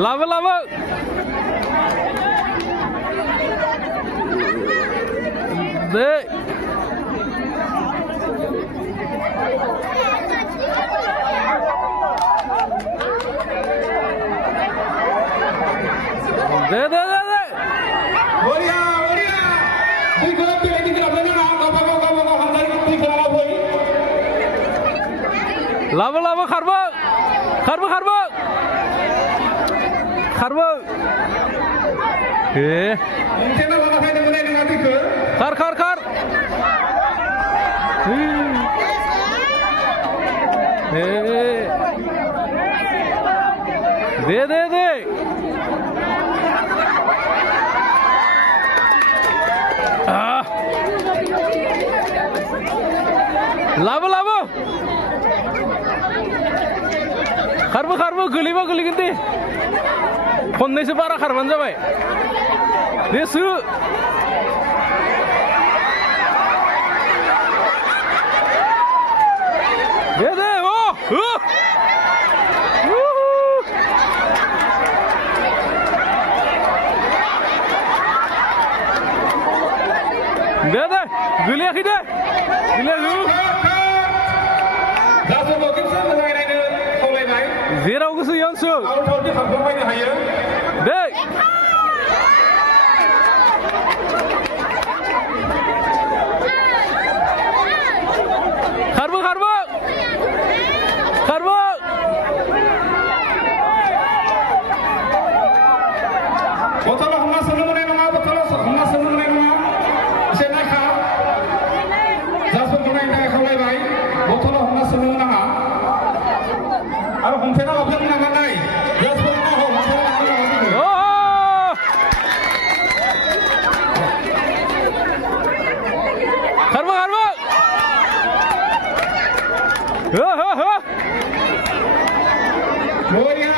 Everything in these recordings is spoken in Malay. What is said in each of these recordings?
Lava, lava. Lava, lava, karbo. Karbo, karbo. Karbo. Kar, kar, kar. De. Lava, lava. Karbo, karbo, geliba, geliginti. Kondisi para karban jabai. Desu. De, oh. De, geliya khide. Geliya lu. Zero gusu yansu. Dek. Karbo, karbo. Karbo. Botol hamma semuanya nama botol hamma semuanya nama. Saya kha. Jasper kena ini kau lagi baik. Botol hamma semuanya nama. Aru hamse na option nama nai. Jasper kena ho hamse na nama nai. Oh. Karbo, karbo. Oh. Boya.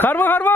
Karbo, karbo.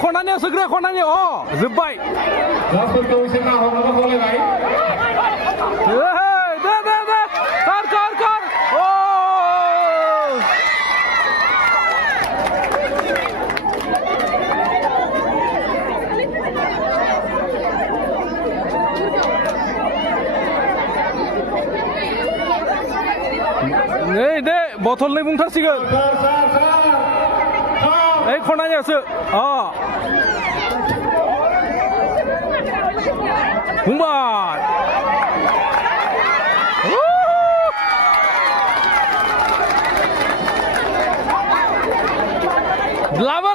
Konanya segera konanya oh zebai. Jasper kau sana orang apa boleh baik? Dah. Kar. Oh. Nih deh, botol nih bungtar sih kan? Konanya se, oh. Umbat. Lava.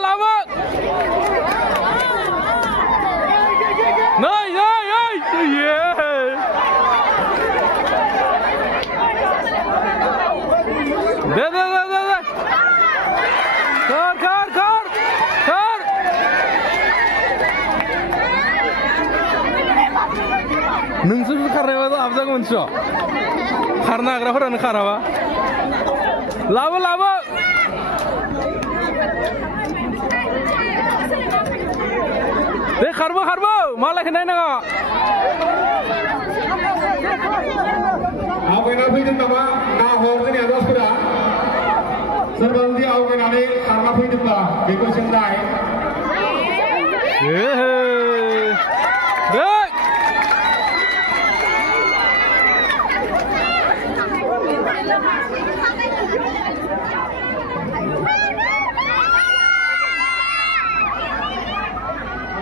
Nice. Yeah. नोंसोर खारनायबाथ' हाबजागौमोन स' खारनो हाग्राफोरानो खाराबा लाबो लाबो दे खारबो खारबो मालायखौ नायनाङा आवगायना फैदों नामा नाहर जोंनि आजासफोरा सोरबा जुदि आवगायनानै खारना फैदोंब्ला बेखौ सोंनाय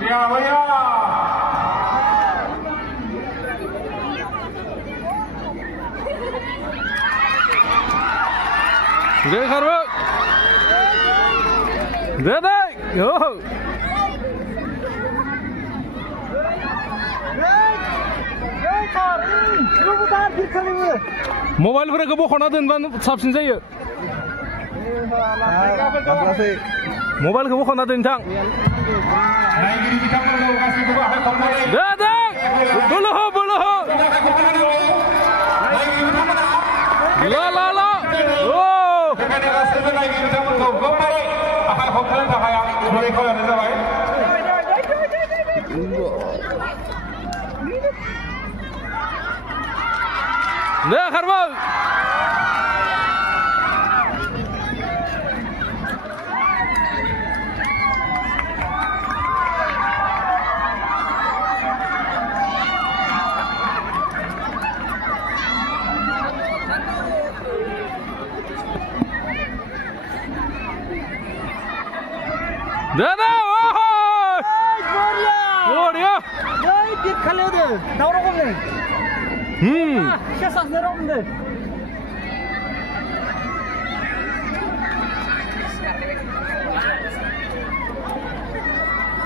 Ya, ya. Deh karbo. Deh. Yo. मबाइलफोरखौ बख'ना दोनबानो साबसिन जायो मबाइलखौ बख'ना दोन नोंथां दे दे बोलो हो ला ला ला ओ दे खारबो Dada, oh! Gloria! Hey, dit kalede. Daura komne. Şasas ne romde?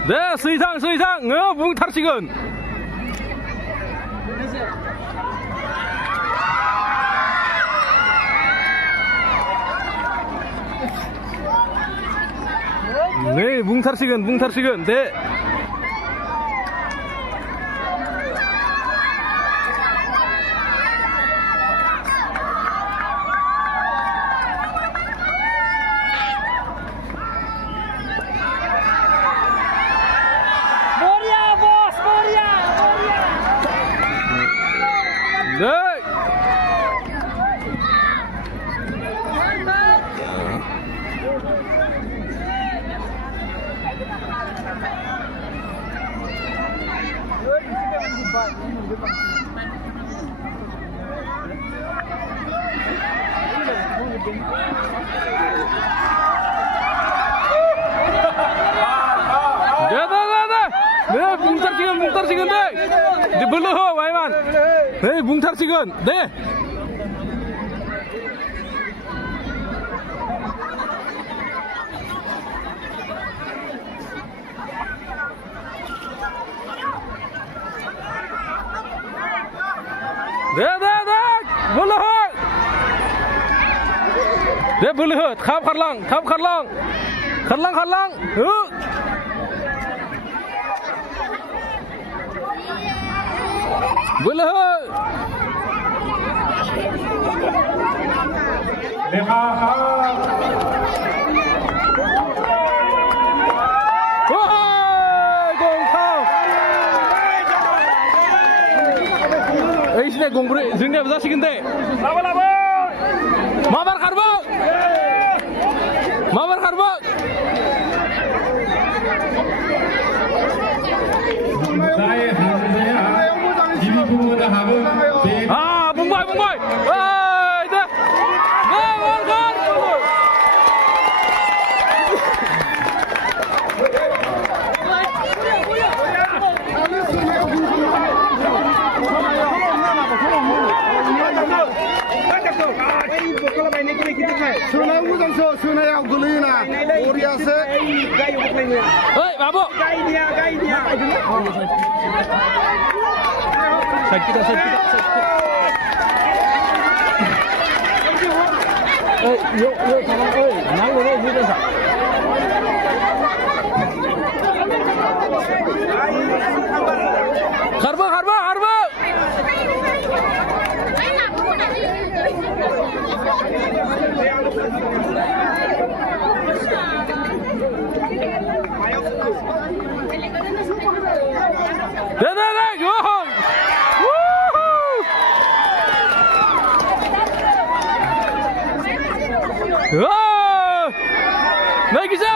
네, 수이상, 뭉탈식은. 네, 뭉탈식은, 네. 네, 뭉탈식은 네. 이제 불러 와이만. 네, 뭉탈식은 네. 네, 불러. 탑 칼랑. Boleh. Sini gongbre, sini apa sih kente? Laba. Mabar karbo. Ah, bungbai. Dah. Gol. Sunaya gulina. Oriase. Hei, babu. Gainya. Sakit. Yo, kawan oi, nang lo ni dah. Harba. Naik kisah.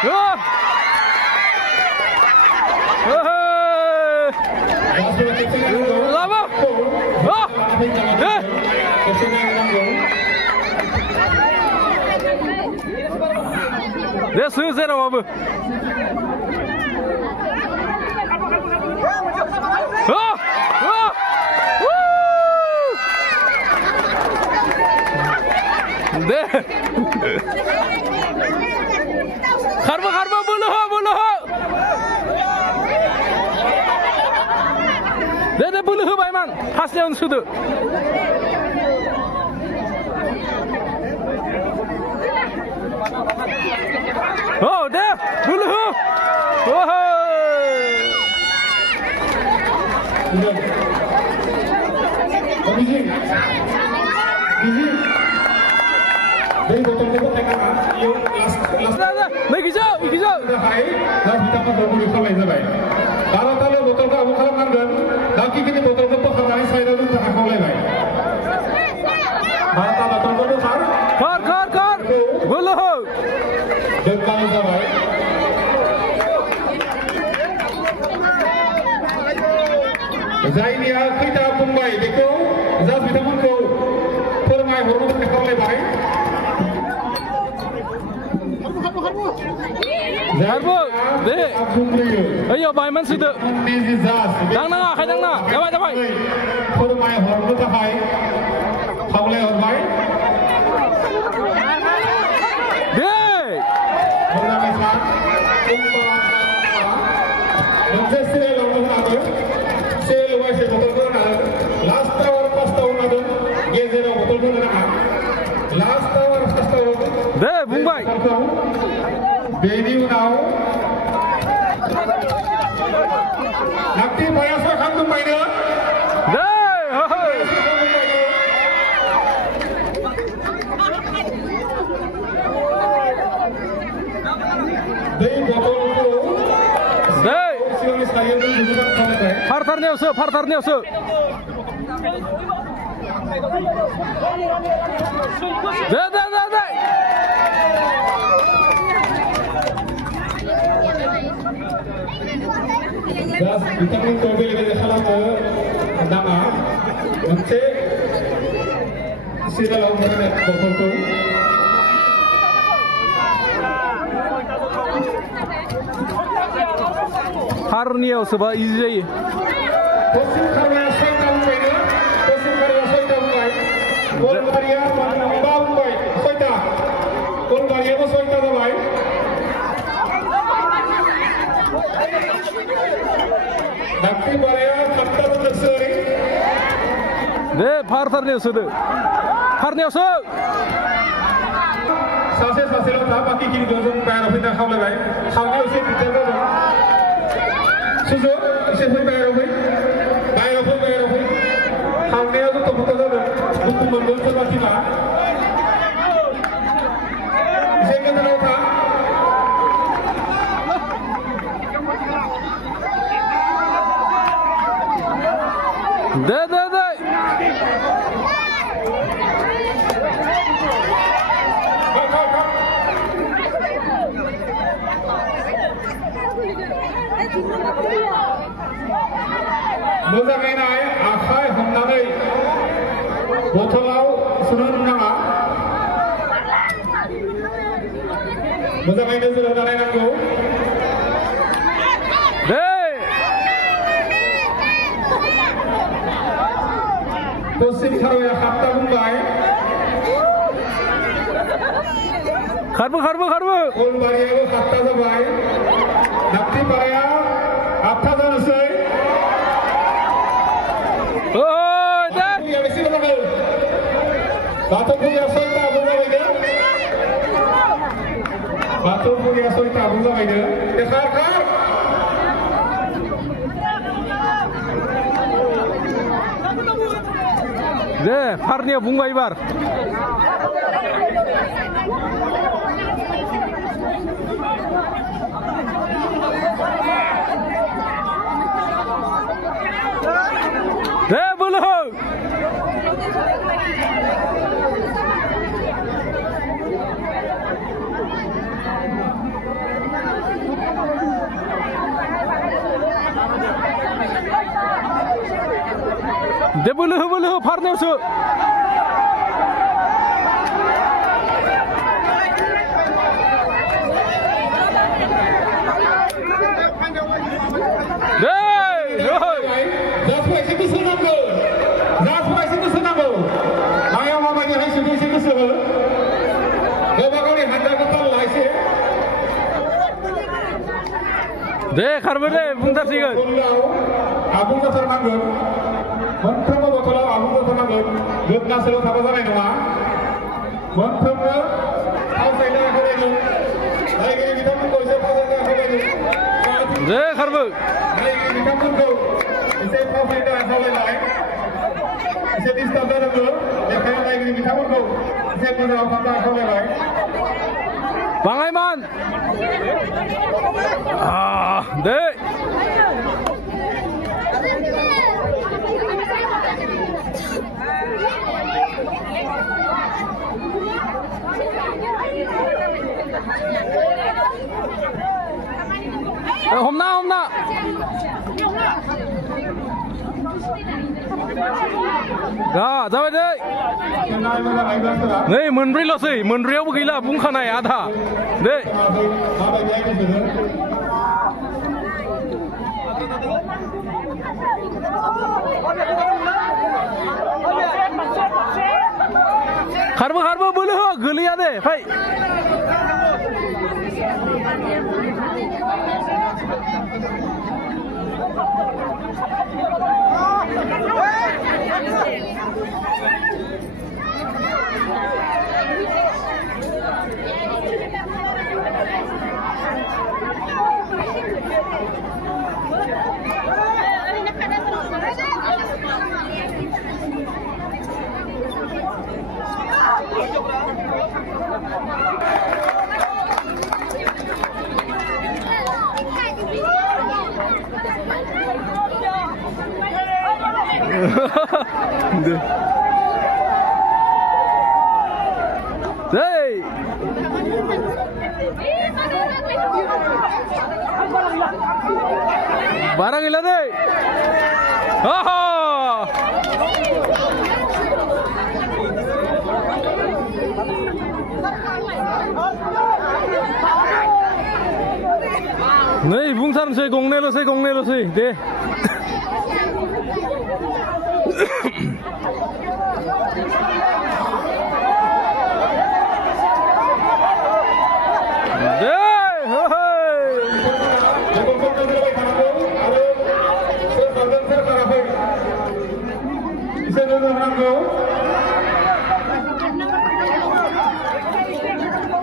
Dah. Lama. Dia susah apa? Deh. Karma buluh. Deh buluh bayman. Hasnya unsudu. Oh, deh buluh. Oh. Biji. Dari botol-botol tengah, yung last. Naik hijau. Hai, dah kita pun berburu kalai zabai. Kalau tahu botol ka abu kalam nanggan, laki kini botol ka pun kalai saya lalu tak kalai bai. Mata botol ka pun Kar. Buluh. Dekat zabai. Zaini kita Mumbai, देखो, जब kita pun ko, permai hormat tak kalai bai. Harbo, deh. Ayo, bayman sudah. Dang na. Jabai. Permai hormat tak kai, kalai hormat. Deh. Hormat sah, Mungkin sih lama ada. Saya botol ko na. Last hour, first hour na doon. Gezero botol ko na. Last hour, first hour. Deh, Mumbai. Baby now. Nakti bayasa kan Mumbai na. Deh. Dei botol ko. Deh. Sini saya tu juga tak tahu. Fartar neosu. Deh. Das vitamin ko beli dari halam nama. Nanti sila lawan dengan botol ko. Harniau sebab easy. Posim karya saya tahu ini. Kol Maria Mumbai. Soita. Kol Maria ko soita dah baik. Nakti Maria kata tu luxury. Deh, fartar neosu. Sase lo tak pakai kini dongeng bayar apa dah kau lagi. Kau ni usia kita tu. Susu, usia bayar apa? Kau ni aku tu bukan tu. Bukan mandul sebab tiba. Usia kita tu tak. Deh. Mozakai naik, akhai hamdai. Botolau sunun nama. Mozakai ni sudah naik nanggu. Deh. Posim kharoya khatta Mumbai. Kharbu. Kol Maria ko khatta zabai. Nakti Maria, atta janusai. Oh, deh. Ya mesti betul. Batu punya soita bunga ini. Batu punya soita bunga ini. Kar. Deh, Farnia bunga ibar. Deh bulu. Deh bulu farne su. Deh, karbo deh, buntar sigan. Abung kasar nanggur, montro botol abung kasar nanggur, gak nasel apa sana ini mah, montro kau saya dah aku lagi, lagi kita pun kau saya pasang aku lagi. Deh, karbo. Lagi kita pun kau, saya kau saya dah aku lagi. Saya di sekolah dulu, ya kaya lagi kita pun kau, saya pun dah aku lagi. Bang Aiman. Ah, deh. Hôm na. Đó, ra bên đây. Này, mình lo gì, mình réo cái là bung khăn này à thà. Đấy. Harbo boleh ho, geli ada, hai. Hey! Barang ilan deh? Ah! Nih, bungsan saya gong nelo sih, deh.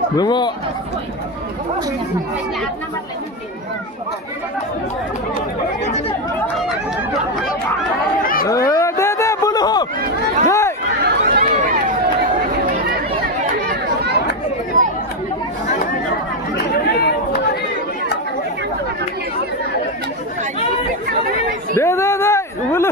Berapa? Deh bulu. Deh. Bulu.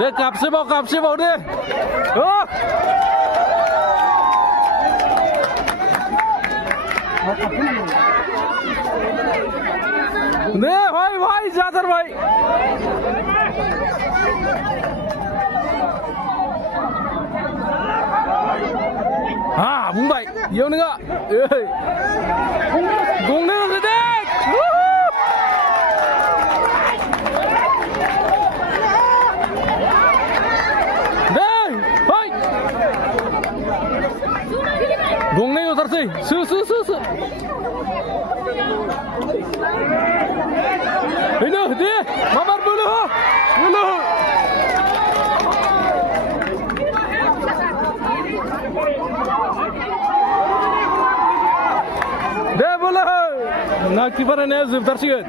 Deh cặp xe vào đi. Đó. Nè भाई जातर भाई. À bung vậy, yêu nữa. Cùng nữa rồi đấy. Gong नहीं उधर से सु ini dia mamar bulu deh bulu Nakti barangnya जोबथारसिगोन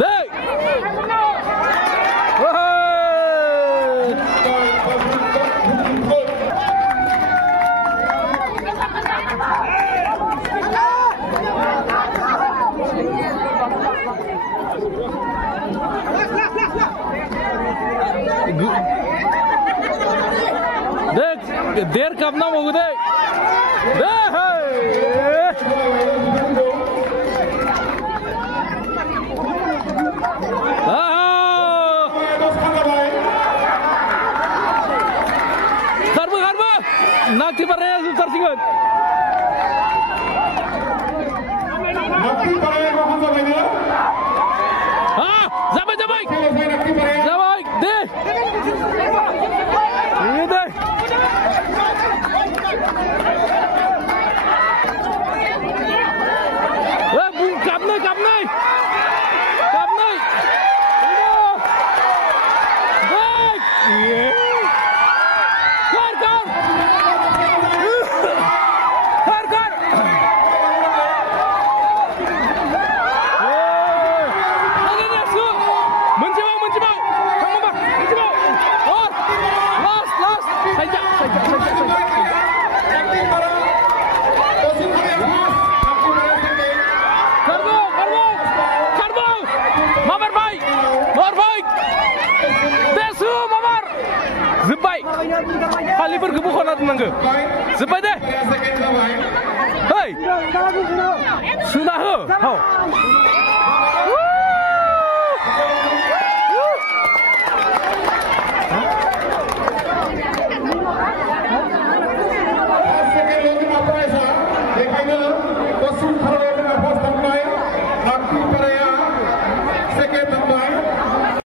deh देर कब ना होगा दे karbu nakti paraya जोबथारसिगोन nakti paraya mohon जाबायनो जाबाय जाबाय nakti paraya जाबाय दे ini deh Kaliber kebukaan atau nangge? Sepai deh. Hei, sudah ho.